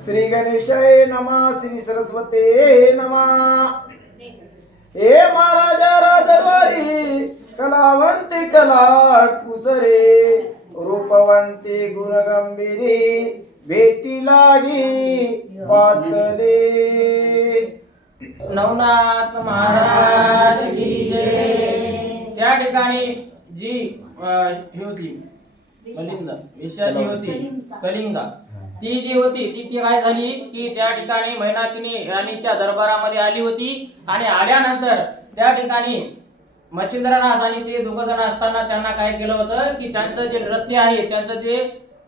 श्री गणेशाय नमः, श्री सरस्वते नमः। हे महाराजा राजद्वारी कलावंती कला कुसरे, रूपवंती गुणगंभीरी भेटी लागी पातले। नवनाथ महाराज की जय। त्या ठिकाणी जी ही होती कलिंगा, विषादी होती कलिंगा, ती जी होती ती काय झाली की त्या ठिकाणी मैनाकिनी राणीच्या दरबारामध्ये आली होती आणि आल्यानंतर त्या ठिकाणी मच्छिंद्रनाथ आणि ते दोघ जण असताना त्यांना काय केलं होतं की त्यांचं जे नृत्य आहे, त्यांचं जे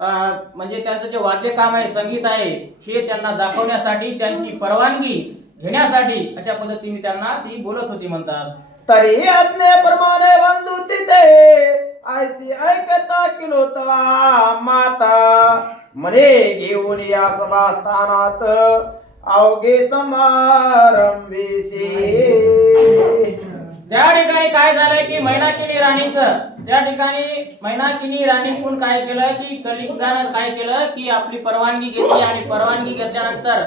म्हणजे त्यांचं जे वाद्य काम आहे, संगीत आहे, हे त्यांना दाखवण्यासाठी त्यांची परवानगी घेण्यासाठी अशा पद्धतीने त्यांना ती बोलत होती म्हणतात। तरी आज्ञेप्रमाणे बंधू तिथे ऐसी ऐकता किलो तळा माता, म्हणे घेऊन या सभास्थानात अवघे समारंभीसी। त्या ठिकाणी काय झालंय की मैनाकिनी राणीचं त्या ठिकाणी मैनाकिनी राणीकडून काय केलं की कलिंगानं काय केलं की आपली परवानगी घेतली आणि परवानगी घेतल्यानंतर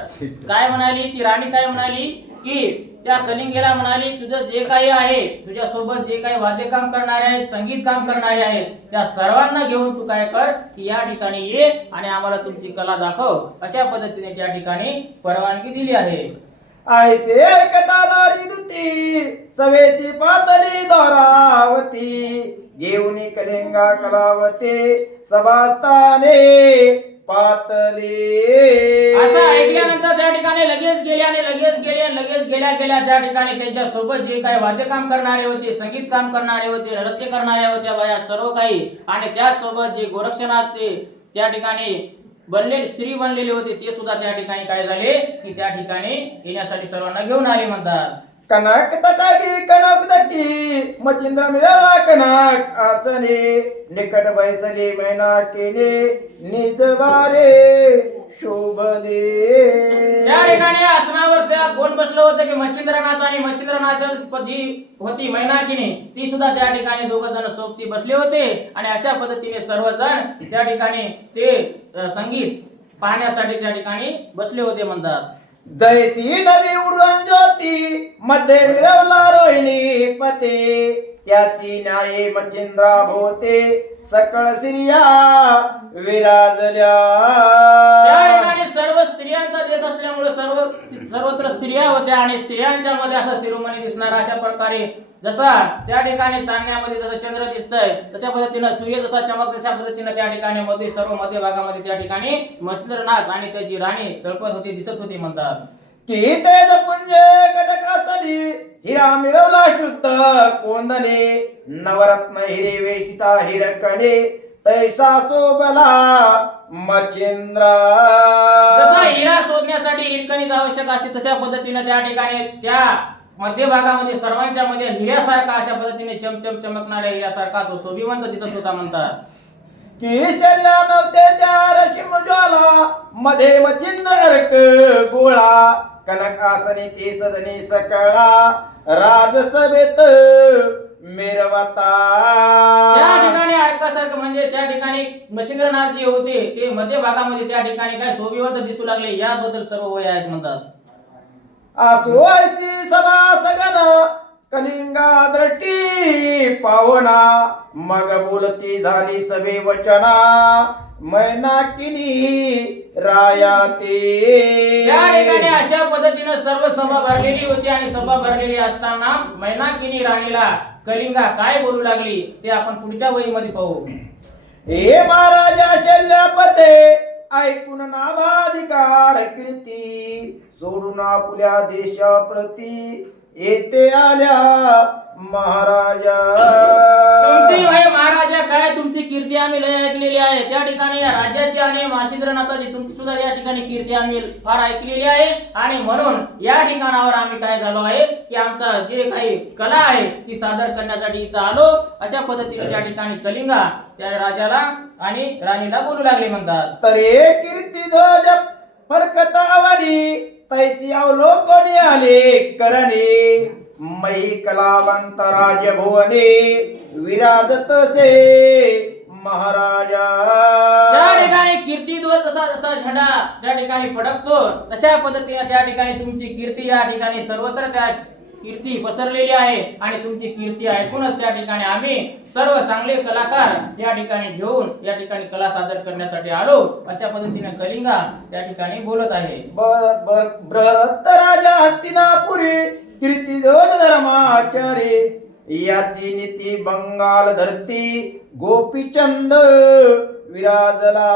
काय म्हणाली ती राणी, काय म्हणाली की त्या कलिंगेला म्हणाली तुझं जे काही आहे, तुझ्या सोबत जे काही वाद्यकाम करणारे आहेत, संगीत काम करणारे आहेत, त्या सर्वांना घेऊन तू काय कर की या ठिकाणी ये आणि आम्हाला तुमची कला दाखव, अशा पद्धतीने त्या ठिकाणी परवानगी दिली आहे। ऐसे ऐकता दारी दुती सवेची पातली दारावती, घेऊन कलिंगा कलावती सभास्थाने पातली। असं ऐकल्यानंतर त्या ठिकाणी लगेच गेले आणि लगेच गेल्या त्या ठिकाणी त्यांच्या सोबत जे काही वाद्यकाम करणारे होते, संगीत काम करणारे होते, नृत्य करणारे होत्या बाया सर्व काही, आणि त्यासोबत जे गोरक्षनाथ ते त्या ठिकाणी बनलेले स्त्री बनलेले होते ते सुद्धा त्या ठिकाणी काय झाले की त्या ठिकाणी येण्यासाठी सर्वांना घेऊन आले म्हणतात। कनक तटागी कनक दकी मचिंद्र मिळाला कनक आसने, निकट बैसली मैना केले निज बारे शोभले। त्या ठिकाणी आसनावर त्या कोण बसलं होतं की मच्छिंद्रनाथ, आणि मच्छिंद्रनाथ जी होती मैनाकिनी ती सुद्धा त्या ठिकाणी दोघ जण सोबती बसले होते आणि अशा पद्धतीने सर्वजण त्या ठिकाणी ते संगीत पाहण्यासाठी त्या ठिकाणी बसले होते म्हणतात। जैसी नवी उडून ज्योती मध्ये मिरवला रोहिणी पते, त्याची न्यायी मच्छिंद्रा भोवते सकळ स्त्रिया विराजल्या। त्या ठिकाणी सर्व स्त्रियांचा देश असल्यामुळे सर्वत्र स्त्रिया होत्या आणि स्त्रियांच्या मध्ये असा शिरोमणी दिसणार अशा प्रकारे जसा त्या ठिकाणी चांदण्यामध्ये जसं चंद्र दिसतंय तशा पद्धतीने सूर्य जसा चमक तशा पद्धतीने त्या ठिकाणी मध्ये सर्व मध्य भागामध्ये त्या ठिकाणी मच्छिंद्रनाथ आणि त्याची राणी तळपत होती, दिसत होती म्हणतात। की तेज पुंज कटकासनी हिरा मिळवला शुद्ध कोंदने, नवरत्न हिरे वेशिता हिरकणे तैसा शोभला मच्छिंद्रा। जसा हिरा शोधण्यासाठी हिरकणीच आवश्यक असते तशा पद्धतीने त्या ठिकाणी त्या मध्य भागामध्ये सर्वांच्या मध्ये हिऱ्यासारखा अशा पद्धतीने चमचम चमकणाऱ्या हिऱ्यासारखा तो शोभिवंत दिसत होता म्हणतात। की शल्य नव्हते त्या रशिम ज्वाला मध्ये मच्छिंद्र अर्क गोळा, कनक आसनी ते सदनी सकळा राजसभेत मिरवता। त्या ठिकाणी अर्कासारखं म्हणजे त्या ठिकाणी मच्छिंद्रनाथ जे होते ते मध्य भागामध्ये त्या ठिकाणी काय शोभिवंत दिसू लागले, याबद्दल सर्व वय आहेत म्हणतात। आसो ऐसी सभा सगन कलिंगा दृष्टी पावना, मग बोलती झाली सभे वचना मैनाकिनी रायाते। त्या ठिकाणी अशा पद्धतीने सर्व सभा भरलेली होती आणि सभा भरलेली असताना मैनाकिनी राणीला कलिंगा काय बोलू लागली ते आपण पुढच्या वहीमध्ये पाहू। हे महाराजा शल्यपते ऐकून नाभाधिकार कीर्ती, सोडून आपुल्या देशाप्रती येते आल्या महाराजा। तुमची वय महाराजा काय तुमची कीर्ती आम्ही लय ऐकलेली आहे, त्या ठिकाणी या राज्याची आणि मच्छिंद्रनाथाची तुमची सुद्धा या ठिकाणी कीर्ती आम्ही फार ऐकलेली आहे, आणि म्हणून या ठिकाणावर आम्ही काय झालो आहे की आमचा जे काही कला आहे ती सादर करण्यासाठी इथं आलो, अशा पद्धतीने त्या ठिकाणी कलिंगा त्या राजाला आणि राणीला बोलू लागले म्हणतात। तरे कीर्ती ध्वज फडकतावरी तैसी अवलोकने आले करणे, मै कलावंत राजभुवने विराजतसे महाराजा त्या ठिकाणी कीर्तीध्वज जसा जसा झेंडा त्या ठिकाणी फडकतो तशा पद्धतीने त्या ठिकाणी तुमची कीर्ती या ठिकाणी सर्वत्र त्या कीर्ती पसरलेली आहे आणि तुमची कीर्ती ऐकूनच त्या ठिकाणी आम्ही सर्व चांगले कलाकार या ठिकाणी घेऊन या ठिकाणी कला सादर करण्यासाठी आलो अशा पद्धतीने कलिंगा त्या ठिकाणी बोलत आहे. बृहत्त राजा हस्तिनापुरी कीर्तिध्वज धर्माचारी याची नीती बंगाल धरती गोपीचंद विराजला.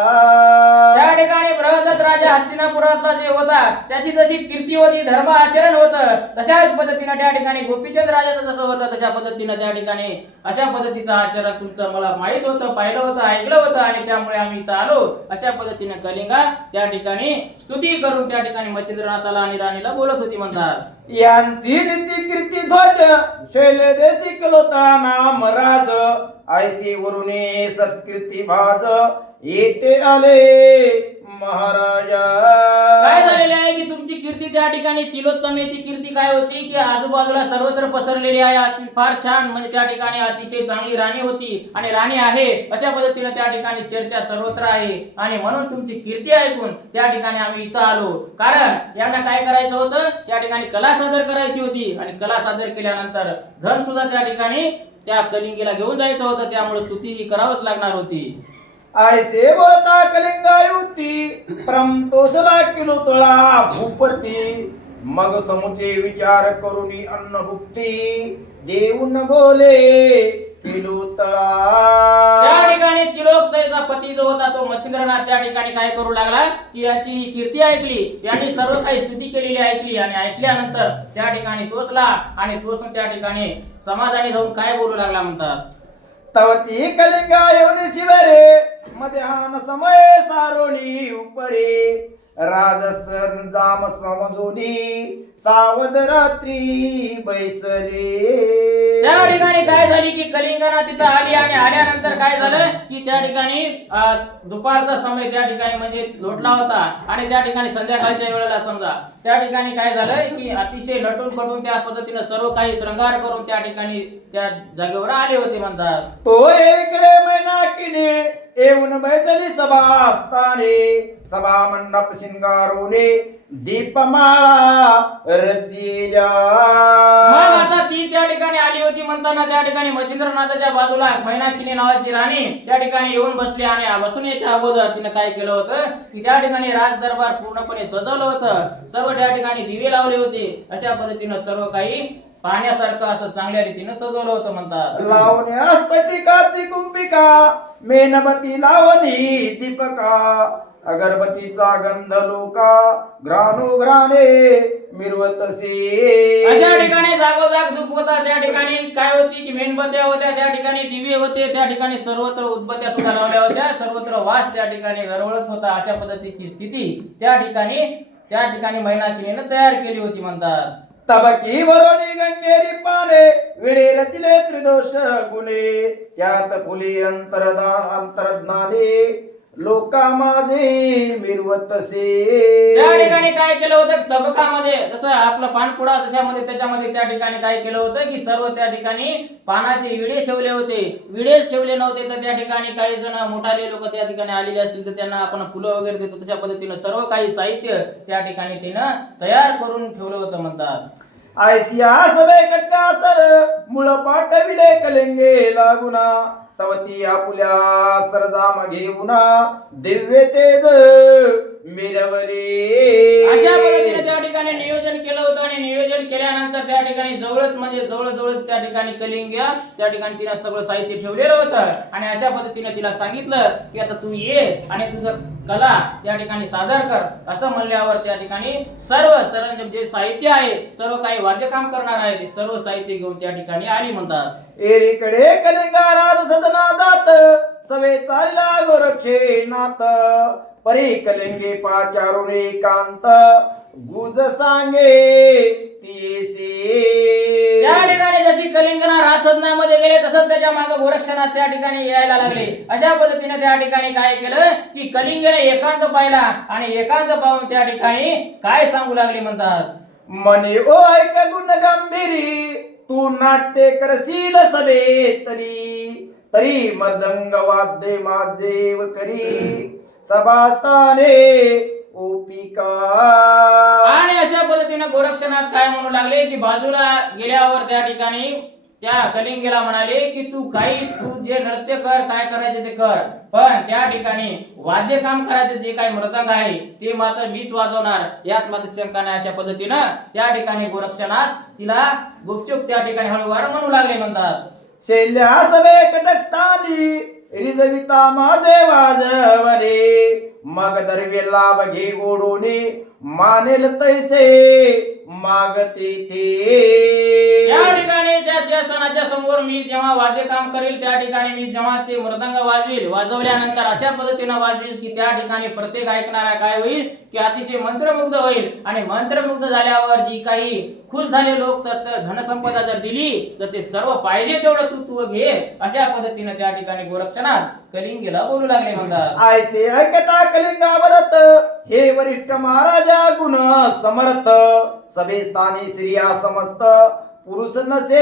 त्या ठिकाणी बृहदत्त राजा हस्तिनापुरातला जे होता त्याची जशी कीर्ती होती धर्म आचरण होतं तशाच पद्धतीने त्या ठिकाणी गोपीचंद राजाचं जसं होतं तशा पद्धतीने त्या ठिकाणी अशा पद्धतीचं आचरण तुमचं मला माहित होतं पाहिलं होतं ऐकलं होतं आणि त्यामुळे आम्ही इथं आलो अशा पद्धतीने कलिंगा त्या ठिकाणी स्तुती करून त्या ठिकाणी मच्छिंद्रनाथाला आणि राणीला बोलत होती म्हणतात. यांची नीती कीर्ती ध्वज शैलदेशी कलोतळा नाम राज ऐशी वरुणे सत्कीर्ती भाज येते आले महाराजा. काय झालेले आहे की तुमची कीर्ती त्या ठिकाणी तिलोत्तमेची कीर्ती काय होती की आजूबाजूला सर्वत्र पसरलेली आहे की फार छान म्हणजे त्या ठिकाणी अतिशय चांगली राणी होती आणि राणी आहे अशा पद्धतीने त्या ठिकाणी चर्चा सर्वत्र आहे आणि म्हणून तुमची कीर्ती ऐकून त्या ठिकाणी आम्ही इथं आलो कारण यांना काय करायचं होतं त्या ठिकाणी कला सादर करायची होती आणि कला सादर केल्यानंतर धन सुद्धा त्या ठिकाणी त्या कलिंगेला घेऊन जायचं होतं त्यामुळे स्तुती ही करावंच लागणार होती. ऐसे बोलता कलिंगा युती प्रमतोसला किलो तुळा भूपती मग समुचे विचार करुनी अन्न भुक्ती देऊन बोले किलो तळा. त्या ठिकाणी त्रिलोकतेचा पती जो होता तो मच्छिंद्रनाथ त्या ठिकाणी काय करू लागला की याची ही कीर्ती ऐकली यांनी सर्व काही स्तुती केलेली ऐकली आणि ऐकल्यानंतर त्या ठिकाणी तोचला आणि तोसून त्या ठिकाणी समाधानी जाऊन काय बोलू लागला म्हणतात. तवती कलिंगा येऊन शिवरे मध्यान समय सारोली उपरे राजसन जाम समजोनी सावध रात्री बैसले. त्या ठिकाणी काय झाली की कलिंगना तिथं आली आणि आल्यानंतर काय झालं की त्या ठिकाणी दुपारचा समय त्या ठिकाणी म्हणजे लोटला होता आणि त्या ठिकाणी संध्याकाळच्या वेळेला समजा त्या ठिकाणी काय झालं की अतिशय नटून पटून त्या पद्धतीने सर्व काही श्रंगार करून त्या ठिकाणी त्या जागेवर आले होते म्हणतात. तो इकडे मैनाकीने येऊन बैसली सभा असताने सभा मंडप शिंगारोने दीपमाळा रचिल्या. मग आता ती त्या ठिकाणी आली होती म्हणताना त्या ठिकाणी मच्छिंद्रनाथाच्या बाजूला मैनाकिनी नावाची राणी त्या ठिकाणी येऊन बसली आणि बसून याच्या अगोदर तिने काय केलं होतं की त्या ठिकाणी राज दरबार पूर्णपणे सजवलं होतं सर्व त्या ठिकाणी दिवे लावले होते अशा पद्धतीनं सर्व काही पाहण्यासारखं असं चांगल्या रीतीने सजवलं होतं म्हणतात. लावण्यास पटिकाची कुंपिका मेणबती लावणी दीपका अगरबतीचा गंध लोका घ्राणोघ्राणे मिरवतसे. अशा ठिकाणी जागोजाग धूप होता त्या ठिकाणी काय होती की मेणबत्त्या होत्या त्या ठिकाणी दिवे होते त्या ठिकाणी सर्वत्र उदबत्त्या सुद्धा लावल्या होत्या सर्वत्र वास त्या ठिकाणी दरवळत होता अशा पद्धतीची स्थिती त्या ठिकाणी मैनाकिनीने तयार केली होती म्हणतात. तबकी वरोनी गंगेरी पाने विडे रचिले त्रिदोष गुणे त्यात फुले अंतरज्ञाने लोका माझे मिरवतसे. त्या ठिकाणी काय केलं होतं तबकामध्ये जसं आपलं पानपुडा तशामध्ये त्याच्यामध्ये त्या ठिकाणी काय केलं होतं की सर्व त्या ठिकाणी पानाचे विडे ठेवले होते विडेच ठेवले नव्हते तर त्या ठिकाणी काही जण मोठाले लोक त्या ठिकाणी आलेले असतील तर त्यांना आपण फुलं वगैरे देतो तशा पद्धतीनं सर्व काही साहित्य त्या ठिकाणी तिनं तयार करून ठेवलं होतं म्हणतात. आयसिया सभे कटका सर मुळ पाठविले कलिंगे लागुना तवती आपुल्या सरजाम घेऊना दिव्य तेज मिरवले. अशा पद्धतीने त्या ठिकाणी नियोजन केलं होतं आणि नियोजन केल्यानंतर त्या ठिकाणी जवळच त्या ठिकाणी कलिंग्या त्या ठिकाणी तिला सगळं साहित्य ठेवलेलं होतं आणि अशा पद्धतीने तिला सांगितलं की आता तू ये आणि तुझं कला त्या ठिकाणी सादर कर असं म्हणल्यावर त्या ठिकाणी सर्व सरंजाम जे साहित्य आहे सर्व काही वाद्यकाम करणार आहे ते सर्व साहित्य घेऊन त्या ठिकाणी आली म्हणतात. एरीकडे कलिंगा राज सदना जात सवे चालला गोरक्षे नाथ परी कलिंगे पाचारून एकांत गुज सांगे तियेसे. त्या ठिकाणी जशी कलिंगना रासदनामध्ये गेले तसंच त्याच्या मागे गोरक्षनाथ त्या ठिकाणी यायला लागले अशा पद्धतीने त्या ठिकाणी काय केलं की कलिंगने एकांत पाहिला आणि एकांत पाहून त्या ठिकाणी काय सांगू लागले म्हणतात. मने ओ ऐक गुण गंभीरी तू नाट्य करशील सभे तरी तरी मर्दंग वाद्य माझेव करी सभास्थाने ओपिका. आणि अशा पद्धतीनं गोरक्षनाथ काय म्हणू लागले की बाजूला गेल्यावर त्या ठिकाणी त्या कलिंगेला म्हणाले की तू जे नृत्य कर, काय करायचे ते कर, पण त्या ठिकाणी वाद्य काम करायचं जे काही मृदंग आहे ते मात्र मीच वाजवणार, यात मात्र शंका नाही. अशा पद्धतीनं त्या ठिकाणी गोरक्षनाथ तिला गुपचूप त्या ठिकाणी हळूवार म्हणू लागले म्हणतात. शैल्यासवे कटकस्थानी रिजविता माझे वाजवणे मग दरवेला बघे ओढोने मानेल तैसे मागते ते. त्या ठिकाणी त्या सिंहासनाच्या समोर मी जेव्हा वाद्य काम करेल त्या ठिकाणी मी जेव्हा ते मृदंग वाजवल्यानंतर अशा पद्धतीनं वाजवेल की त्या ठिकाणी प्रत्येक ऐकणारा काय होईल की अतिशय मंत्रमुग्ध होईल. आणि मंत्रमुग्ध झाल्यावर जी काही खुश झाले लोक तर धनसंपदा जर दिली तर ते सर्व पाहिजे तेवढं तू घे. अशा पद्धतीनं त्या ठिकाणी गोरक्षनाथ कलिंगेला बोलू लागले म्हणतात. आयसे ऐकता कलिंगा बदत हे वरिष्ठ महाराजा गुण समर्थ सभे स्थानी स्त्रिया समस्त पुरुष नसे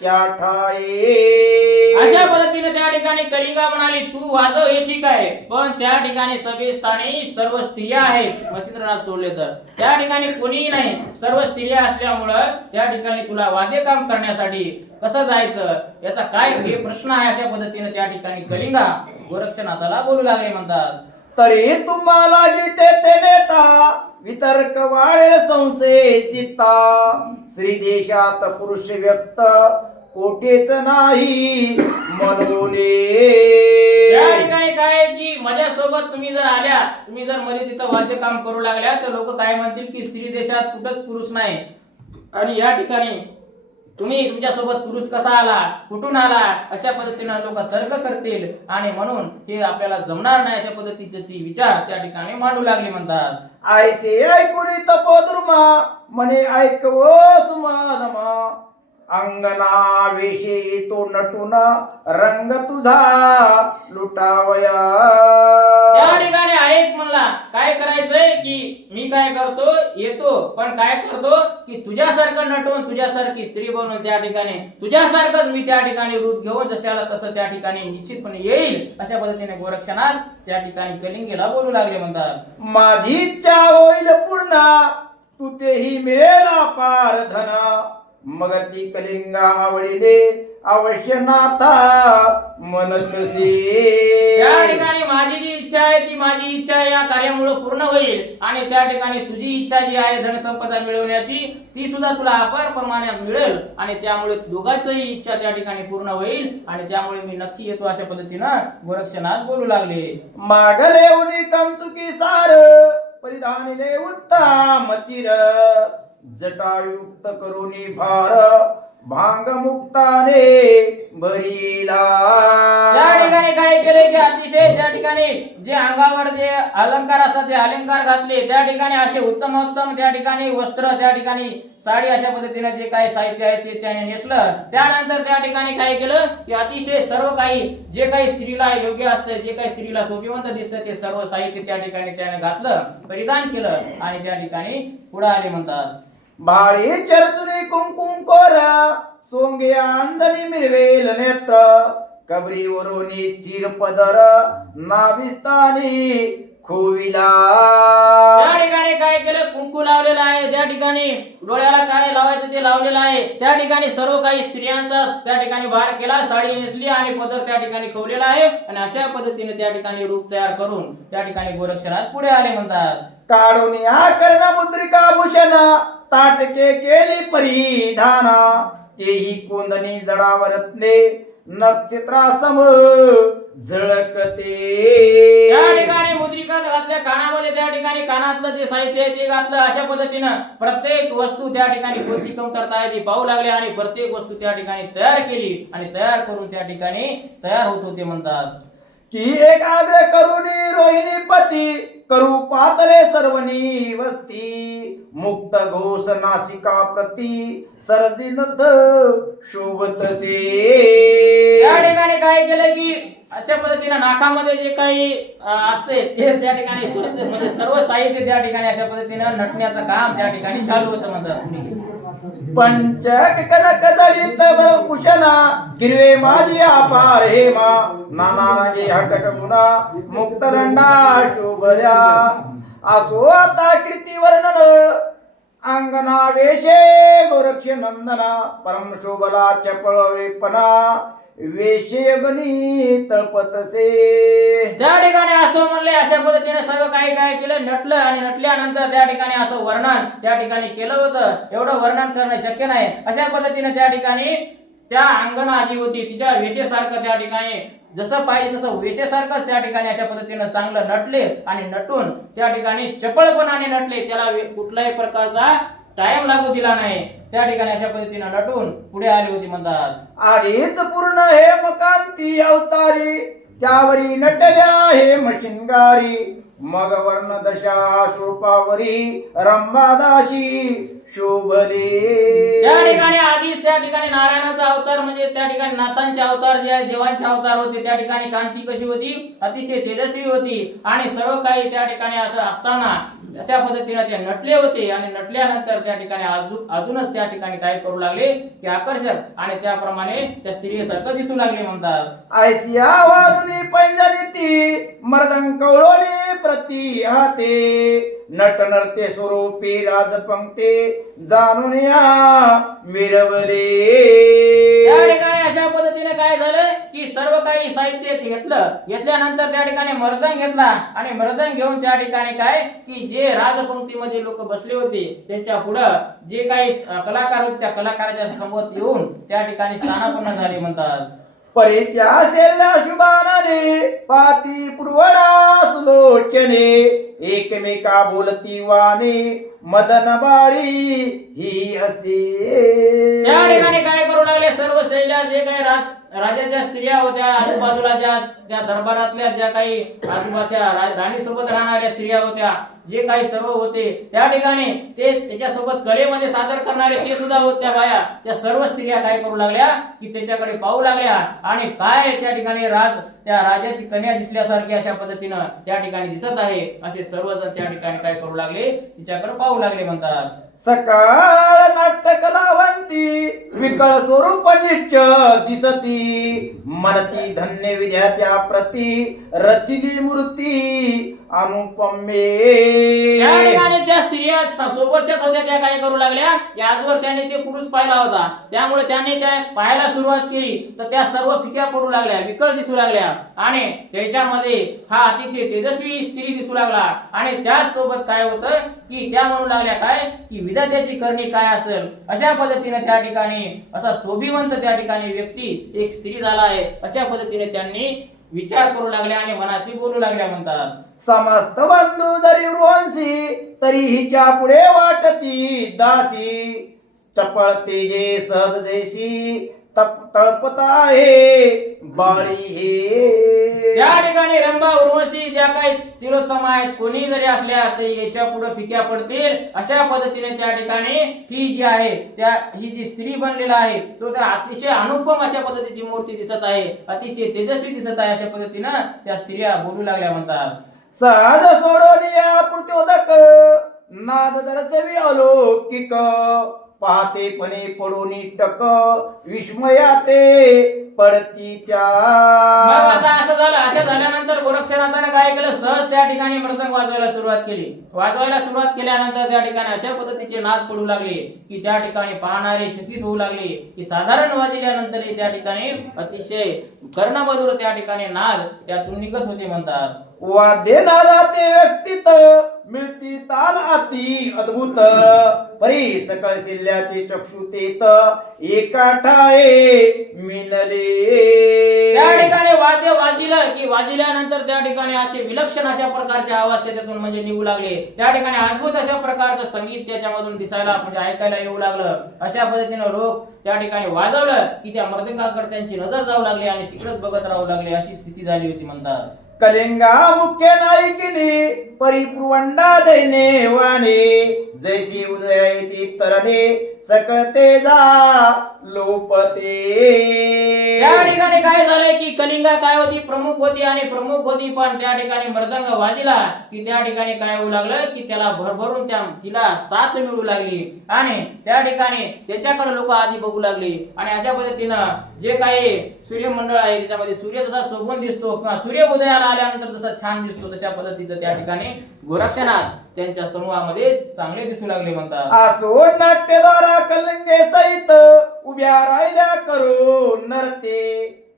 त्या ठाये. अशा पद्धतीने त्या ठिकाणी कलिंगा म्हणाली तू वाजव हे ठीक आहे, पण त्या ठिकाणी सभेस्थानी सर्व स्त्रिया आहेत मच्छिंद्रनाथ सोडले तर त्या ठिकाणी कोणीही नाही, सर्व स्त्रिया असल्यामुळं त्या ठिकाणी तुला वाद्य काम करण्यासाठी कसं जायचं याचा काय हे प्रश्न आहे. अशा पद्धतीने त्या ठिकाणी कलिंगा गोरक्षनाथाला बोलू लागले म्हणतात. तरी तुम्हाला गीते ते नेता वितर्क वाढेल संशय चित्ता श्री देशात पुरुष व्यक्त कोठेच नाही म्हणून. त्या ठिकाणी काय की माझ्यासोबत तुम्ही जर आल्या, तुम्ही जर मध्ये तिथं वाद्य काम करू लागल्या तर लोक काय म्हणतील की स्त्री देशात कुठंच पुरुष नाही. आणि या ठिकाणी तुम्ही तुमच्यासोबत पुरुष कसा आला, कुठून आला, अशा पद्धतीने लोक तर्क करतील आणि म्हणून हे आपल्याला जमणार नाही. अशा पद्धतीचे ती विचार त्या ठिकाणी मांडू लागले म्हणतात. आयसे ऐकून तपोधर्मा मने ऐकवो सुमादमा अंगना वेशी तो नटुना रंग तुझा लुटावया. त्या ठिकाणी ऐक म्हणला काय करायचंय की मी काय करतो येतो, पण काय करतो की तुझ्यासारखं नटून तुझ्यासारखी स्त्री बनवून त्या ठिकाणी तुझ्यासारखंच मी त्या ठिकाणी रूप घेऊन जशाला तसं त्या ठिकाणी निश्चितपणे येईल. अशा पद्धतीने गोरक्षनाथ त्या ठिकाणी कलिंगेला बोलू लागले म्हणतात. माझी इच्छा होईल पूर्ण तू तेही मिळेल अपार धन मग ती कलिंगा आवडीने अवश्य नाथा मनतसे. त्या ठिकाणी माझी जी इच्छा आहे ती माझी इच्छा या कार्यामुळे पूर्ण होईल आणि त्या ठिकाणी तुझी इच्छा जी आहे धनसंपदा मिळवण्याची ती सुद्धा तुला अपार प्रमाणात मिळेल आणि त्यामुळे दोघांचीही इच्छा त्या ठिकाणी पूर्ण होईल आणि त्यामुळे मी नक्की येतो. अशा पद्धतीनं गोरक्षनाथ बोलू लागले. मागले उनी कंचुकी सार परिधानिले उत्तम चिर जटायुक्त करुणी भार भांग मुक्ताने भरीला. त्या ठिकाणी काय केले की अतिशय त्या ठिकाणी जे अंगावर जे अलंकार असतात ते अलंकार घातले. त्या ठिकाणी असे उत्तम त्या ठिकाणी वस्त्र, त्या ठिकाणी साडी, अशा पद्धतीने जे काही साहित्य आहे ते त्याने नेसलं. त्यानंतर त्या ठिकाणी काय केलं की अतिशय सर्व काही जे काही स्त्रीला योग्य असतं, जे काही स्त्रीला शोभिवंत दिसतं ते सर्व साहित्य त्या ठिकाणी त्याने घातलं, परिधान केलं आणि त्या ठिकाणी पुढे आले म्हणतात. भाळी चरचुरी कुंकुम कोर सोंगे अंजनी मिरवेल नेत्र कबरीवरुनी चिरपदर नाविस्तानी खोविला. त्या ठिकाणी काय केलं कुंकू लावलेलं आहे, त्या ठिकाणी डोळ्याला काय लावायचं ते लावलेलं आहे. त्या ठिकाणी सर्व काही स्त्रियांचा त्या ठिकाणी भार केला, साडी नेसली आणि पदर त्या ठिकाणी खवलेला आहे आणि अशा पद्धतीने त्या ठिकाणी रूप तयार करून त्या ठिकाणी गोरक्षनाथ पुढे आले म्हणतात. काढून या कर्ण मुद्रिका भूषण ताटके केली परिधाना तेही कोंदणी जडावरतले नक्षत्रासम झळकते. त्या ठिकाणी मुद्रिका घातल्या कानामध्ये, त्या ठिकाणी कानातलं जे साहित्य आहे ते घातलं. अशा पद्धतीनं प्रत्येक वस्तू त्या ठिकाणी कोणती कमतरता आहे ती पाहू लागले आणि प्रत्येक वस्तू त्या ठिकाणी तयार केली आणि तयार करून त्या ठिकाणी तयार होत होते म्हणतात. की एकाग्र करुणी रोहिणी पती करू पातले सर्वनी वस्ती मुक्त घोष नासिका प्रती सरजिनद शोभतसे. त्या ठिकाणी काय केलं की अशा पद्धतीने नाकामध्ये जे काही असते ते त्या ठिकाणी म्हणजे सर्व साहित्य त्या ठिकाणी अशा पद्धतीने नटण्याचं काम त्या ठिकाणी चालू होतं म्हणतात. पंचक कनक जडित भूषणा गिरवे माझी अपार हेमा नाना नागे हटक गुणा मुक्त रंडा शोभया असो आता कीर्ती वर्णन अंगना वेशे गोरक्ष नंदना परम शोभला चपळ वेपना वेशयगणी तळपतसे. त्या ठिकाणी असं म्हणले, अशा पद्धतीने सर्व काही काय केलं, नटलं आणि नटल्यानंतर त्या ठिकाणी असं वर्णन त्या ठिकाणी केलं होतं. एवढं वर्णन करणं शक्य नाही. अशा पद्धतीने त्या ठिकाणी त्या अंगणा जी होती तिच्या वेशेसारखं त्या ठिकाणी जसं पाहिजे तसं वेशेसारखं त्या ठिकाणी अशा पद्धतीनं चांगलं नटले आणि नटून त्या ठिकाणी चपळपणाने नटले. त्याला कुठल्याही प्रकारचा टाइम लागू दिला नाही. त्या ठिकाणी अशा पद्धतीनं नटून पुढे आली होती म्हणतात. आधीच पूर्ण हे मकांती अवतारी त्यावरी नटल्या हे मशिनगारी मग वर्ण दशा शोपावरी रंभादाशी शोभले. त्या ठिकाणी आधीच त्या ठिकाणी नारायणाचा अवतार म्हणजे त्या ठिकाणी नाथांचे अवतार जे आहे देवांचे अवतार होते. त्या ठिकाणी कांती कशी होती, अतिशय तेजस्वी होती आणि सर्व काही त्या ठिकाणी असं असताना अशा पद्धतीने ते नटले होते आणि नटल्यानंतर त्या ठिकाणी अजूनच त्या ठिकाणी काय करू लागले की आकर्षक आणि त्याप्रमाणे त्या स्त्रियेसारखं दिसू लागले म्हणतात. ऐसिया वारुनी पैंजनी ती मर्दंग कवळोली प्रति हाते नट नरते स्वरूपी राजपंक्ते जाणून या मिरवले. त्या ठिकाणी अशा पद्धतीने काय झालं की सर्व काही साहित्य घेतल्यानंतर त्या ठिकाणी मर्दंग घेतला आणि मर्दंग घेऊन त्या ठिकाणी काय की जे राजपंक्तीमध्ये लोक बसले होते त्यांच्या पुढं जे काही कलाकार होते त्या कलाकाराच्या समोर येऊन त्या ठिकाणी स्थानापन्न झाले म्हणतात. परित्या सेल्या शुभानाने पाती पुरवडा सुलोचने एकमेका बोलती वाने मदन बाळी ही असे. त्या ठिकाणी काय करू लागले सर्व शैल्या जे काही राजाच्या स्त्रिया होत्या आजूबाजूला ज्या दरबारातल्या ज्या काही आजूबाजूच्या राणी सोबत राहणाऱ्या स्त्रिया होत्या जे काही सर्व होते त्या ठिकाणी ते त्याच्यासोबत कलेमध्ये सादर करणारे ते सुद्धा होत्या बाया त्या सर्व स्त्रिया काय करू लागल्या की त्याच्याकडे पाहू लागल्या आणि काय त्या ठिकाणी त्या राजाची कन्या दिसल्यासारखी अशा पद्धतीनं त्या ठिकाणी दिसत आहे असे सर्वजण त्या ठिकाणी काय करू लागले तिच्याकडे पाहू लागले म्हणतात. सकाळ नाट्य कलावंती विकळ स्वरूप नित्य दिसती मनती धन्य विद्यार्थ्या प्रती रचिली मूर्ती अनुपमे. त्या ठिकाणी त्या स्त्रिया सोबतच्याच होत्या त्या काय करू लागल्या की आजवर त्याने ते पुरुष पाहिला होता त्यामुळे त्याने त्या पाहायला सुरुवात केली तर त्या सर्व फिक्या पडू लागल्या विकळ दिसू लागल्या आणि त्याच्यामध्ये हा अतिशय तेजस्वी स्त्री दिसू लागला आणि त्याच सोबत काय होतं की त्या म्हणू लागल्या काय की विधात्याची करणी काय असेल अशा पद्धतीने त्या ठिकाणी असा शोभिवंत त्या ठिकाणी व्यक्ती एक स्त्री झाला आहे अशा पद्धतीने त्यांनी विचार करू लागल्या आणि मनाशी बोलू लागल्या म्हणतात. समस्त बंधू जरी वृहंसी तरी हिच्या पुढे वाटती दासी चपळ तेजे सहज जैशी तळपत आहे बाळी हे. त्या ठिकाणी रंभा उर्वशी ज्या काही तिलोत्तम आहेत कोणी जरी असल्या तरी याच्या पुढे फिक्या पडतील अशा पद्धतीने त्या ठिकाणी ही जी आहे ही जी स्त्री बनलेला आहे तो त्या अतिशय अनुपम अशा पद्धतीची मूर्ती दिसत आहे अतिशय तेजस्वी दिसत आहे अशा पद्धतीनं त्या स्त्रिया बोलू लागल्या म्हणतात. सहज सोडोनिया प्रत्योदक नाद दरचवी अलौकिक पाहतेपणे पडोनी टक विस्मयाते पडती त्या. मग आता असं झालं अशा झाल्यानंतर गोरक्षनाथाने काय केलं सहज त्या ठिकाणी मृदंग वाजवायला सुरुवात केल्यानंतर त्या ठिकाणी अशा पद्धतीचे नाद पडू लागले की त्या ठिकाणी पाहणारे चकित होऊ लागले की साधारण वाजल्यानंतर त्या ठिकाणी अतिशय कर्णमधुर त्या ठिकाणी नाद त्यातून निघत होते म्हणतात. वाद्य नादाते व्यक्तित मिळती ताल अति अद्भुत परी सकळ शिल्ल्याचे चक्षुतेत एका ठाये मिनले. त्या ठिकाणी वाद्य वाजिलं की वाजल्यानंतर त्या ठिकाणी असे विलक्षण अशा प्रकारचे आवाज त्याच्यातून म्हणजे निघू लागले त्या ठिकाणी अद्भुत अशा प्रकारचं संगीत त्याच्यामधून दिसायला म्हणजे ऐकायला येऊ लागलं अशा पद्धतीने लोक त्या ठिकाणी वाजवलं की त्या मृदंगाकडे त्यांची नजर जाऊ लागली आणि तिकडेच बघत राहू लागले अशी स्थिती झाली होती म्हणतात. कलिंगा मुख्य नायिकिनी परिपुरवंडा दैने वाणे जैसी उदयती तरणे सकळ तेजा लोपते. त्या ठिकाणी काय झालंय की कलिंगा काय होती, प्रमुख होती आणि प्रमुख होती, पण त्या ठिकाणी मृदंग वाजिला की त्या ठिकाणी काय होऊ लागलं की त्याला भरभरून तिला साथ मिळू लागली आणि त्या ठिकाणी त्याच्याकडे लोक आधी बघू लागली. आणि अशा पद्धतीनं जे काही सूर्यमंडळ आहे त्याच्यामध्ये सूर्य जसा शोभून दिसतो किंवा सूर्य उदयाला आल्यानंतर जसा छान दिसतो तशा पद्धतीचं त्या ठिकाणी गोरक्षनाथ त्यांच्या समूहामध्ये चांगले दिसू लागले म्हणतात. आसोड नाट्यद्वारा कलिंगे सहित उभ्या राहिल्या करून नरते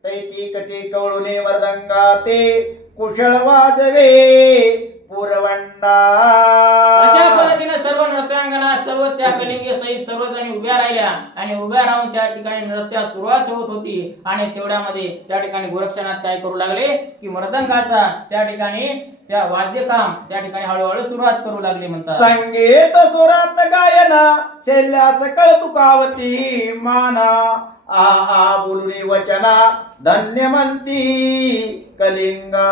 तैती कटी कवळुने मृदंगा ते कुशळ वाजवे पुरवंडा. अशा पद्धतीने सर्व नृत्यांगना सर्व त्या कलिंगे सहित सर्वजणी उभ्या राहिल्या आणि उभ्या राहून त्या ठिकाणी नृत्यास सुरुवात होत होती. आणि तेवढ्यामध्ये त्या ठिकाणी गोरक्षनाथ काय करू लागले की मृदंगाचा त्या ठिकाणी त्या वाद्यकाम त्या ठिकाणी हळूहळू सुरुवात करू लागले म्हणतात. संगीत सुरात गायना शैल्या सकळ तुकावती माना आ आ बोलुनी वचना धन्य म्हणती कलिंगा.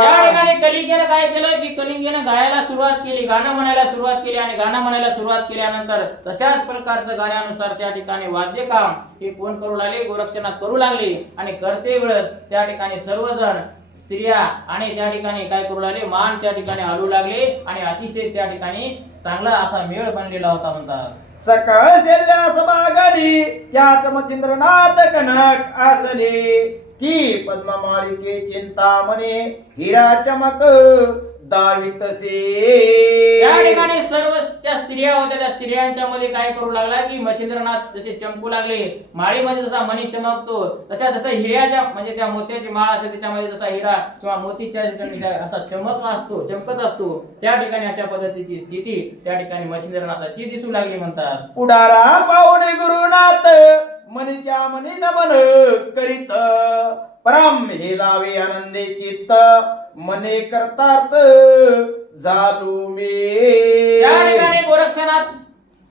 त्या ठिकाणी कलिंगेनं काय केलं की कलिंगेनं गायला सुरुवात केली, गाणं म्हणायला सुरुवात केली आणि गाणं म्हणायला सुरुवात केल्यानंतर तशाच प्रकारचं गाण्यानुसार त्या ठिकाणी वाद्यकाम हे कोण करू लागले, गोरक्षनाथ करू लागले. आणि करते वेळेस त्या ठिकाणी सर्वजण स्त्रिया आणि त्या ठिकाणी काय करू लागले, मान त्या ठिकाणी हलू लागले आणि अतिशय त्या ठिकाणी चांगला असा मेळ बनलेला होता म्हणतात. सकाळ सेल्यास बागली त्यात मच्छिंद्रनाथ कनक आसले की पद्ममाळिके चिंतामणे हिरा चमक दावितसे. त्या ठिकाणी सर्व त्या स्त्रिया होत्या, त्या स्त्रियांच्या मध्ये काय करू लागला की मच्छिंद्रनाथ जसे चमकू लागले, माळीमध्ये जसा मणी चमकतो तसा जसा हिऱ्याच्या म्हणजे त्या मोत्याची माळ असते त्याच्यामध्ये जसा हिरा किंवा मोतीच्या असा चमकत असतो त्या ठिकाणी अशा पद्धतीची स्थिती त्या ठिकाणी मच्छिंद्रनाथाची दिसू लागली म्हणतात. पुढारा पाहुणे गुरुनाथ मनीच्या मनी नमन करीत परम हे लावे आनंदे चित्त मने करतार्थ झालू मी. त्या ठिकाणी गोरक्षनाथ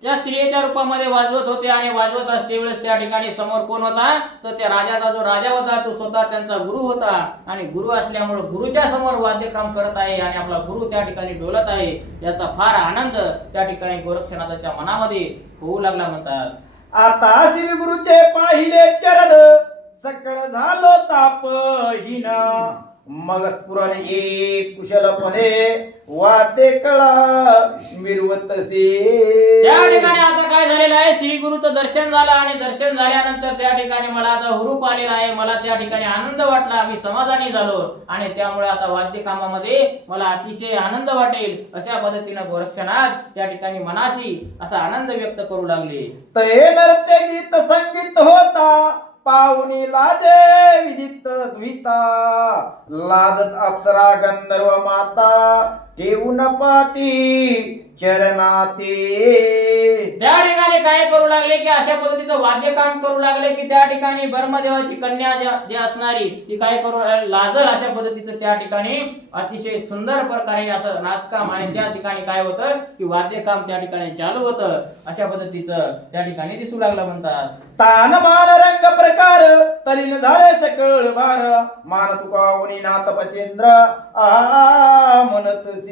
त्या स्त्रियेच्या रूपामध्ये वाजवत होते आणि वाजवत असते वेळेस त्या ठिकाणी समोर कोण होता तर त्या राजाचा जो राजा होता तो स्वतः त्यांचा गुरु होता. आणि गुरु असल्यामुळे गुरुच्या समोर वाद्यकाम करत आहे आणि आपला गुरु त्या ठिकाणी डोलत आहे याचा फार आनंद त्या ठिकाणी गोरक्षनाथाच्या मनामध्ये होऊ लागला म्हणतात. आता श्री गुरुचे पाहिले चरण सकळ झालो तापहीना मग स्फुरण ये कुशलपणे वाद्य कळा मिरवतसे. त्या ठिकाणी आता काय झालेलं आहे, श्री गुरुचं दर्शन झालं आणि दर्शन झाल्यानंतर त्या ठिकाणी मला आता हुरूप आलेला आहे, मला त्या ठिकाणी आनंद वाटला, मी समाधानी झालो आणि त्यामुळे आता वाद्य कामामध्ये मला अतिशय आनंद वाटेल अशा पद्धतीने गोरक्षनाथ त्या ठिकाणी मनाशी असा आनंद व्यक्त करू लागले. ते नृत्य गीत संगीत होता पाहुणी लाजे विदित द्विता लाजत अप्सरा गंधर्व माता ठेवून पाती चरणाते. त्या ठिकाणी काय करू लागले की अशा पद्धतीचं वाद्यकाम करू लागले की त्या ठिकाणी ब्रह्मदेवाची कन्या जी असणारी ती काय करू लाजल अशा पद्धतीचं त्या ठिकाणी अतिशय सुंदर प्रकारे असं नाचकाम आणि त्या ठिकाणी काय होतं की वाद्यकाम त्या ठिकाणी चालू होतं अशा पद्धतीचं त्या ठिकाणी दिसू लागलं म्हणतात. तान मान रंग प्रकार तलीन झाले सकळ भार मान तुकावनी नाथ पचेंद्र आ म्हणतसे.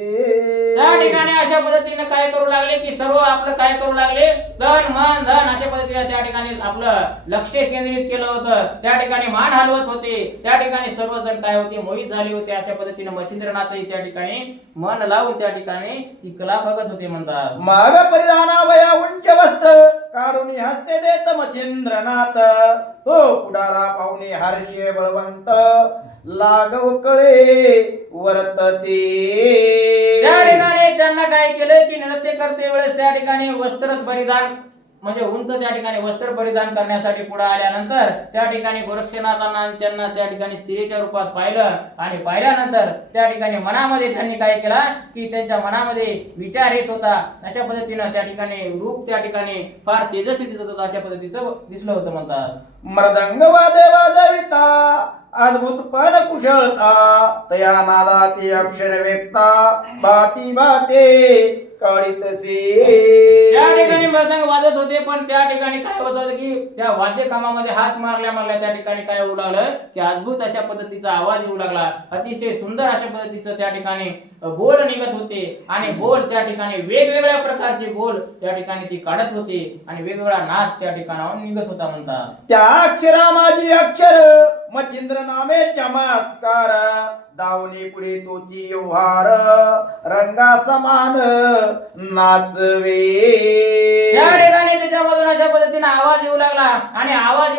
त्या ठिकाणी अशा पद्धतीने काय करू लागले की सर्व आपलं काय करू लागले तन मन धन अशा पद्धतीने त्या ठिकाणी आपलं लक्ष केंद्रित केलं होतं. त्या ठिकाणी मान हलवत होते, त्या ठिकाणी सर्वजण काय होते मोहित झाले होते. अशा पद्धतीने मच्छिंद्रनाथही त्या ठिकाणी मन लावून त्या ठिकाणी ती कला बघत होते म्हणतात. माग परिधाना वया उंच वस्त्र काढून हस्ते देत मच्छिंद्रनाथ तो पुढारा पाहुणे हर्षे बळवंत लागव कळे वर्तते. त्या ठिकाणी त्यांना काय केलं की नृत्य करते वेळेस त्या ठिकाणी वस्त्र परिधान म्हणजे उंच त्या ठिकाणी वस्त्र परिधान करण्यासाठी पुढे आल्यानंतर त्या ठिकाणी गोरक्षनाथांना त्यांना त्या ठिकाणी स्त्रियेच्या रूपात पाहिलं आणि पाहिल्यानंतर त्या ठिकाणी मनामध्ये त्यांनी काय केला की त्यांच्या मनामध्ये विचार येत होता. अशा पद्धतीनं त्या ठिकाणी रूप त्या ठिकाणी फार तेजस्वी दिसत होतं अशा पद्धतीचं दिसलं होतं म्हणतात. मृदंग वादे वाजविता अद्भुत पण कुशळता तया नादाती अक्षर व्यक्ता बाती बाते काढीतसे त्या ठिकाणी मृदंग वाजत होते, पण त्या ठिकाणी काय होत होतं की त्या वाद्य कामामध्ये हात मारल्या त्या ठिकाणी काय होऊ लागलं की अद्भुत अशा पद्धतीचा आवाज येऊ लागला. अतिशय सुंदर अशा पद्धतीचं त्या ठिकाणी बोल निघत होते आणि बोल त्या ठिकाणी वेगवेगळ्या प्रकारचे बोल त्या ठिकाणी ती काढत होते आणि वेगवेगळा नाद त्या ठिकाणाहून निघत होता म्हणतात. त्या अक्षरा माझी अक्षर मच्छिंद्र नामे चमत्कार दावणी पुढे तोची व्यवहार रंगा समान नाचवे. त्या ठिकाणी त्याच्यामधून अशा पद्धतीने आवाज येऊ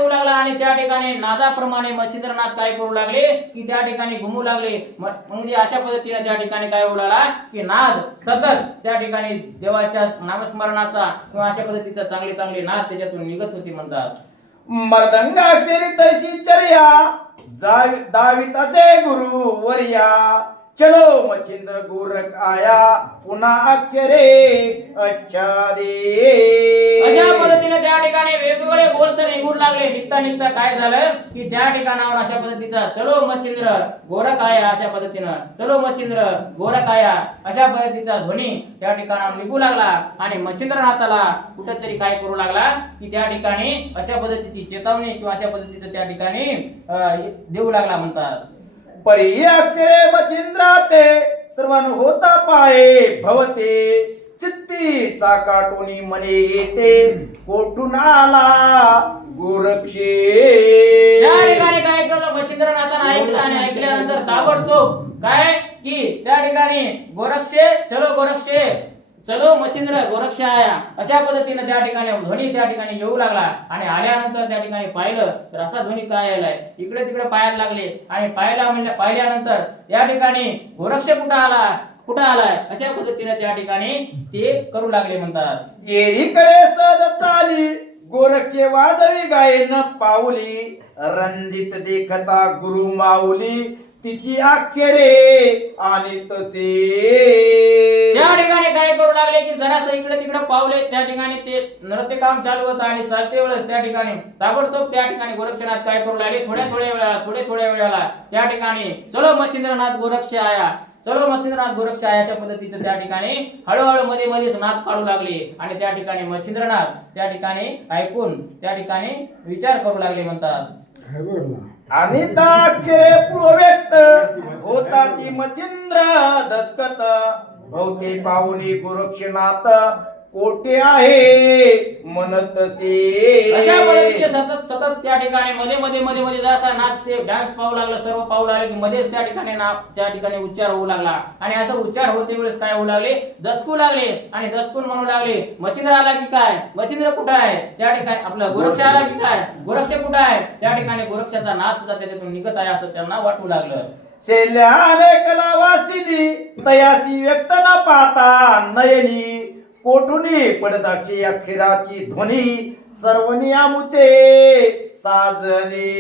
लागला आणि त्या ठिकाणी नादाप्रमाणे मच्छिंद्रनाथ काय करू लागले की त्या ठिकाणी घुमू लागले. म्हणजे अशा पद्धतीने त्या ठिकाणी काय होऊ लागला की नाद सतत त्या ठिकाणी देवाच्या नामस्मरणाचा किंवा अशा पद्धतीचा चांगले चांगले नाद त्याच्यातून निघत होते म्हणतात. मर्दंग अक्षरी तशी चर्या दावित असे गुरु वर्या चलो मच्छिंद्र गोरख आया पुन्हा अक्षरे आच्छादे. अशा पद्धतीने त्या ठिकाणी वेगवेगळे बोल तर निघून लागले. निघता काय झालं की त्या ठिकाणावर अशा पद्धतीचा चलो मच्छिंद्र गोरख आया अशा पद्धतीनं चलो मच्छिंद्र गोरख आया अशा पद्धतीचा ध्वनी त्या ठिकाणावर निघू लागला आणि मच्छिंद्रनाथाला कुठेतरी काय करू लागला की त्या ठिकाणी अशा पद्धतीची चेतावणी किंवा अशा पद्धतीचं त्या ठिकाणी देऊ लागला म्हणतात. परी अक्षरे मच्छिंद्राते सर्वन होता पाये भवते चित्ती चाकाटोनी मने येते कोठून आला गोरक्षे. त्या ठिकाणी काय केलं मच्छिंद्रनाथानं ऐकलं आणि ऐकल्यानंतर ताबडतोब काय की त्या ठिकाणी गोरक्षे चलो मच्छिंद्र गोरक्ष आया अशा पद्धतीने त्या ठिकाणी ध्वनी त्या ठिकाणी येऊ लागला आणि आल्यानंतर त्या ठिकाणी पाहिलं तर असा ध्वनी काय आलाय इकडे तिकडे पाहायला लागले आणि पाहिल्यानंतर या ठिकाणी गोरक्ष कुठं आलाय अशा पद्धतीने त्या ठिकाणी ते करू लागले म्हणतात. येरीकडे सज चाली गोरक्षे वाजवी गायन पाऊली रंजित देखता गुरु माऊली तिची अक्षरे आणि तसे. त्या ठिकाणी काय करू लागले की जरासं इकडे तिकडे पावले त्या ठिकाणी ते नृत्य काम चालू होतं आणि चालते वेळेस त्या ठिकाणी ताबडतोब त्या ठिकाणी गोरक्षनाथ काय करू लागले थोड्या वेळाला त्या ठिकाणी चलो मच्छिंद्रनाथ गोरक्ष आया अशा पद्धतीचं त्या ठिकाणी हळूहळू मध्येच नाद काढू लागले आणि त्या ठिकाणी मच्छिंद्रनाथ त्या ठिकाणी ऐकून त्या ठिकाणी विचार करू लागले म्हणतात. आणि अक्षरे पूर्व व्यक्त होताची मच्छिंद्र दशकत भवते पाहुनी गोरक्षनाथ कोठे आहे म्हणतसे. अशा पद्धतीचे सतत त्या ठिकाणी मध्ये जरासा नाच ते डान्स पाहू लागला सर्व पाहू लागले की मध्येच त्या ठिकाणी उच्चार होऊ लागला आणि असं उच्चार होते वेळेस काय होऊ लागले दसकू लागले आणि दसकून म्हणू लागले मच्छिंद्र आला की काय मच्छिंद्र कुठं आहे त्या ठिकाणी आपला गोरक्ष आला की काय गोरक्ष कुठं आहे त्या ठिकाणी गोरक्षाचा नाच सुद्धा त्याच्यातून निघत आहे असं त्यांना वाटू लागलं. शेल्याने कलावासिनी तयासी व्यक्त न पाहता नयनी कोठुनी पडदाची अक्षराची ध्वनी सर्व नियामुचे साजने.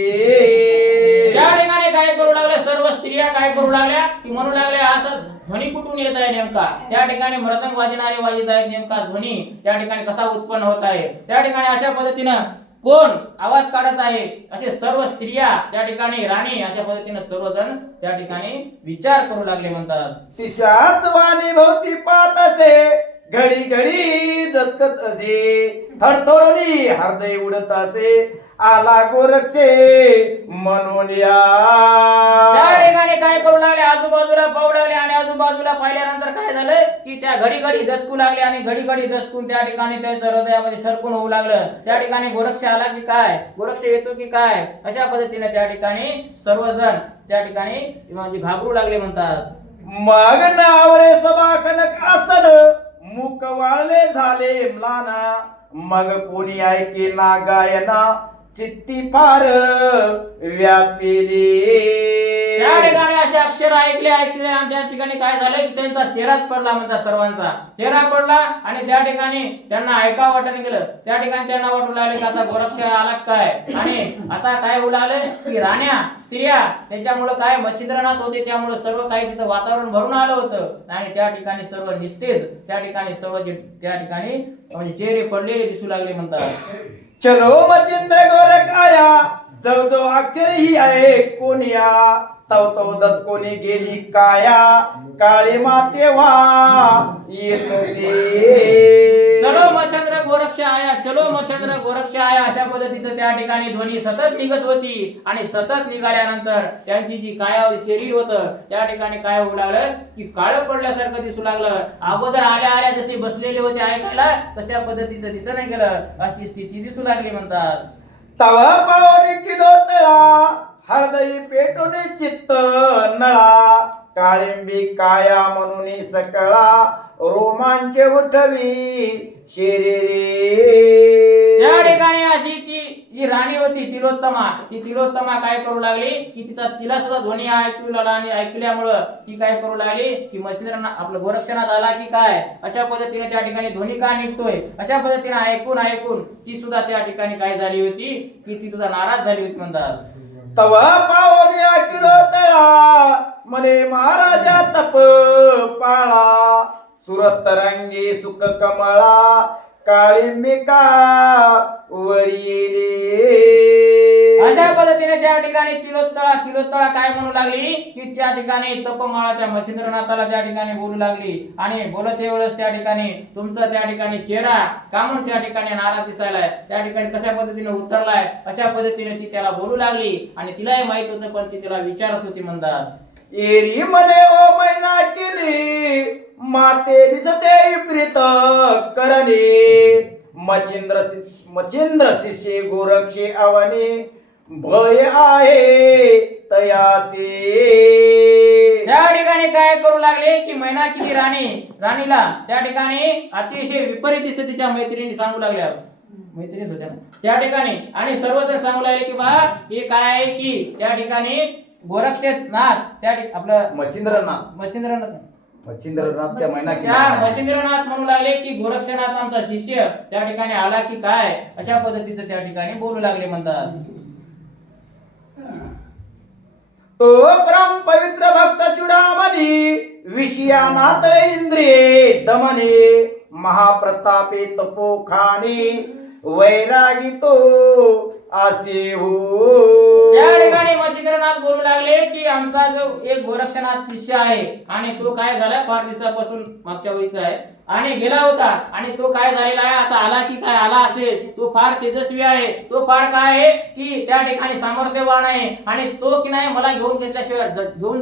त्या ठिकाणी काय करू लागले सर्व स्त्रिया काय करू लागल्या की म्हणू लागल्या असं ध्वनी कुठून येत आहे नेमका त्या ठिकाणी मृदंग वाजणारे वाजित आहेत नेमका ध्वनी त्या ठिकाणी कसा उत्पन्न होत आहे त्या ठिकाणी अशा पद्धतीनं कोण आवाज काढत आहे असे सर्व स्त्रिया त्या ठिकाणी राणी अशा पद्धतीने सर्वजण त्या ठिकाणी विचार करू लागले म्हणतात. तिच्याच वाणी भोवती पाहत असे घडी दत्कत असे थरथरोनी हृदय उडत असे आला गोरक्षे म्हणून या. त्या ठिकाणी काय करू लागले आजूबाजूला पाहू लागले आणि आजूबाजूला पाहिल्यानंतर काय झालं की त्या घडी दचकू लागले आणि घडी दचकून त्या ठिकाणी त्याच्या हृदयामध्ये सरकून होऊ लागलं. त्या ठिकाणी गोरक्ष आला की काय गोरक्ष येतो की काय अशा पद्धतीने त्या ठिकाणी सर्वजण त्या ठिकाणी म्हणजे घाबरू लागले म्हणतात. मग नावळे सभा कनक आसन मुख वाळले झाले म्लाना मग कोणी ऐके ना गायना चित्ती फार व्यापिली. त्या ठिकाणी असे अक्षर ऐकले आणि त्या ठिकाणी काय झालं की त्यांचा चेहराच पडला म्हणतात सर्वांचा चेहरा पडला आणि त्या ठिकाणी त्यांना ऐकावं वाटणं गेलं. त्या ठिकाणी त्यांना वाटू लागले की आता गोरक्ष आला काय आणि आता काय होऊ लागले की राण्या स्त्रिया त्याच्यामुळे काय मच्छिंद्रनाथ होते त्यामुळे सर्व काही तिथं वातावरण भरून आलं होतं आणि त्या ठिकाणी सर्व निस्तेज त्या ठिकाणी सर्व त्या ठिकाणी म्हणजे चेहरे पडलेले दिसू लागले म्हणतात. चलो मच्छिंद्र गोरख आया जो अक्षर ही आहे कोणिया तव तव दचकोनी गेली काया काळी मातेवा येतसे चलो मच्छंद्र गोरक्ष आया, चलो मच्छंद्र गोरक्ष आया, अशा पद्धतीचं त्या ठिकाणी ध्वनी सतत निघत होती. आणि सतत निघाल्यानंतर त्यांची जी काया शरीर होतं त्या ठिकाणी काय होऊ लागलं की काळं पडल्यासारखं दिसू लागलं. अगोदर आल्या आल्या जसे बसलेले होते ऐकायला तशा पद्धतीचं दिसत नाही गेलं, अशी स्थिती दिसू लागली म्हणतात. तव पावनी किलो तळा हृदय पेटून चित्त नळा काळिंबी काया म्हणून सकळा रोमांच उठवी शरीरे. त्या ठिकाणी अशी ती जी राणी होती तिलोत्तमा, ती तिलोत्तमा काय करू लागली की तिला सुद्धा ध्वनी ऐकू लागला. आणि ऐकल्यामुळं ती काय करू लागली की मच्छिंद्रनाथ आपलं गोरक्षनाथ आला की काय अशा पद्धतीने त्या ठिकाणी ध्वनी का निघतोय अशा पद्धतीने ऐकून ऐकून ती सुद्धा त्या ठिकाणी काय झाली होती की ती सुद्धा नाराज झाली होती म्हणतात. तव पावनी किलो तळा मने महाराजा तप पाळा सुरत रंगी सुख कमळा काळिंबिका वरिले. अशा पद्धतीने त्या ठिकाणी किलोत्तळा काय म्हणू लागली की त्या ठिकाणी तपमाळा त्या मच्छिंद्रनाथाला त्या ठिकाणी बोलू लागली. आणि बोलत एवढंच त्या ठिकाणी तुमचा त्या ठिकाणी चेहरा का म्हणून त्या ठिकाणी नाराज दिसायलाय, त्या ठिकाणी कशा पद्धतीने उतरलाय अशा पद्धतीने ती त्याला बोलू लागली. आणि तिलाही माहित होतं पण ती तिला विचारत होती म्हणतात. एरी म्हणे ओ मैना केली माते दिसते विपरीत करणे मच्छिंद्र शिष्य गोरक्षे अवनी भय आहे तयाचे. त्या ठिकाणी काय करू लागले की मैनाकीची राणीला त्या ठिकाणी अतिशय विपरीत स्थितीच्या मैत्रिणी सांगू लागल्या, मैत्रिणीच होत्या ना त्या ठिकाणी. आणि सर्वजण सांगू लागले की बा हे काय आहे की त्या ठिकाणी गोरक्षनाथ त्या आपलं मच्छिंद्रनाथ त्या मच्छिंद्रनाथ म्हणू लागले की गोरक्षनाथ आमचा शिष्य त्या ठिकाणी आला की काय अशा पद्धतीचं त्या ठिकाणी बोलू लागले म्हणतात. तो परम पवित्र भक्त चुडामणी विषया नातळे इंद्रिये दमने महाप्रतापे तपोखानी वैरागी तो असे हो. त्या ठिकाणी मच्छिंद्रनाथ बोलू लागले की आमचा जो एक गोरक्षनाथ शिष्य आहे आणि तो काय झाला फार दिवसापासून मागच्या वेळीचा आहे आणि गेला होता. आणि तो काय झालेला आहे आता आला की काय आला असेल तो फार तेजस्वी आहे, तो फार काय आहे की त्या ठिकाणी सामर्थ्यवान आहे. आणि तो की नाही मला घेऊन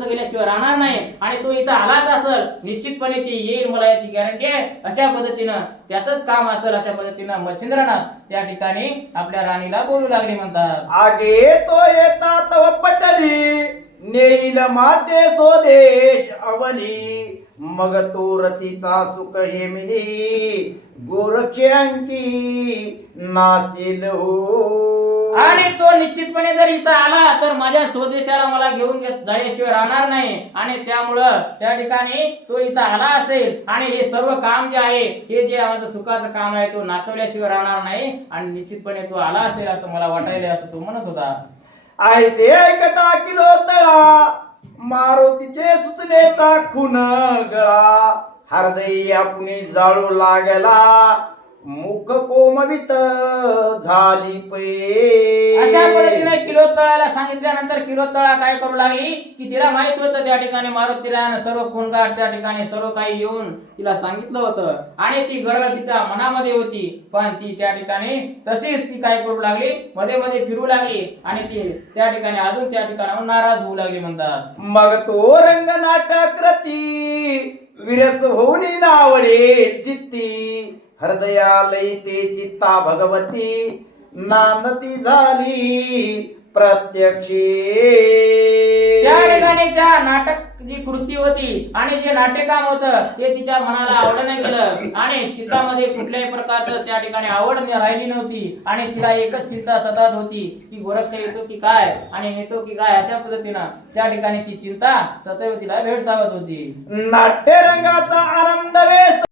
गेल्याशिवाय राहणार नाही. आणि तो इथं आलाच असेल निश्चितपणे ती येईल मला याची गॅरंटी आहे अशा पद्धतीनं त्याचंच काम असेल अशा पद्धतीनं मच्छिंद्रनाथ त्या ठिकाणी आपल्या राणीला बोलू लागले म्हणतात. आगे तो येता तव पटली नेईल माते स्वदेश अवनी मग तो रतीचा सुख हेमिनी गोरक्षे अंकी नासिल हो. आणि तो निश्चितपणे जर इथं आला तर माझ्या स्वदेशाला मला घेऊन जाण्याशिवाय राहणार नाही. आणि त्यामुळं त्या ठिकाणी तो इथं आला असेल आणि हे सर्व काम जे आहे हे जे माझं सुखाचं काम आहे तो नासवल्याशिवाय राहणार नाही. आणि निश्चितपणे तो आला असेल असं मला वाटायला असं तो म्हणत होता. आयसे ऐकता किलो तळा मारुतीचे सुचनेचा खून गळा हृदय आपणी जाळू लागला मुख कोमवित झाली पै. अशा पद्धतीने किलोत्तळाला सांगितल्यानंतर किलोत्तळा काय करू लागली की तिला माहित होतं त्या ठिकाणी मारुतीला सर्व खूनगाठ त्या ठिकाणी सर्व काही येऊन तिला सांगितलं होतं. आणि ती गरळ तिच्या मनामध्ये होती पण ती त्या ठिकाणी तशीच ती काय करू लागली मध्ये मध्ये फिरू लागली. आणि ती त्या ठिकाणी अजून त्या ठिकाणाहून नाराज होऊ लागली म्हणतात. मग तो रंग नाटक रती विरस होऊन नावडे चित्ती हृदयालय ते चित्ता भगवती नांदती झाली प्रत्यक्षी. त्या ठिकाणी त्या नाटक जी कृती होती आणि जे नाट्यकाम होतं ते तिच्या मनाला आवडणे गेलं. आणि चित्तामध्ये कुठल्याही प्रकारचं त्या ठिकाणी आवड राहिली नव्हती. आणि तिला एकच चिंता सतत होती की गोरक्ष येतो की काय आणि नेतो की काय अशा पद्धतीनं त्या ठिकाणी ती चिंता सदैव तिला भेडसावत होती. नाट्य रंगाचा आनंद वेस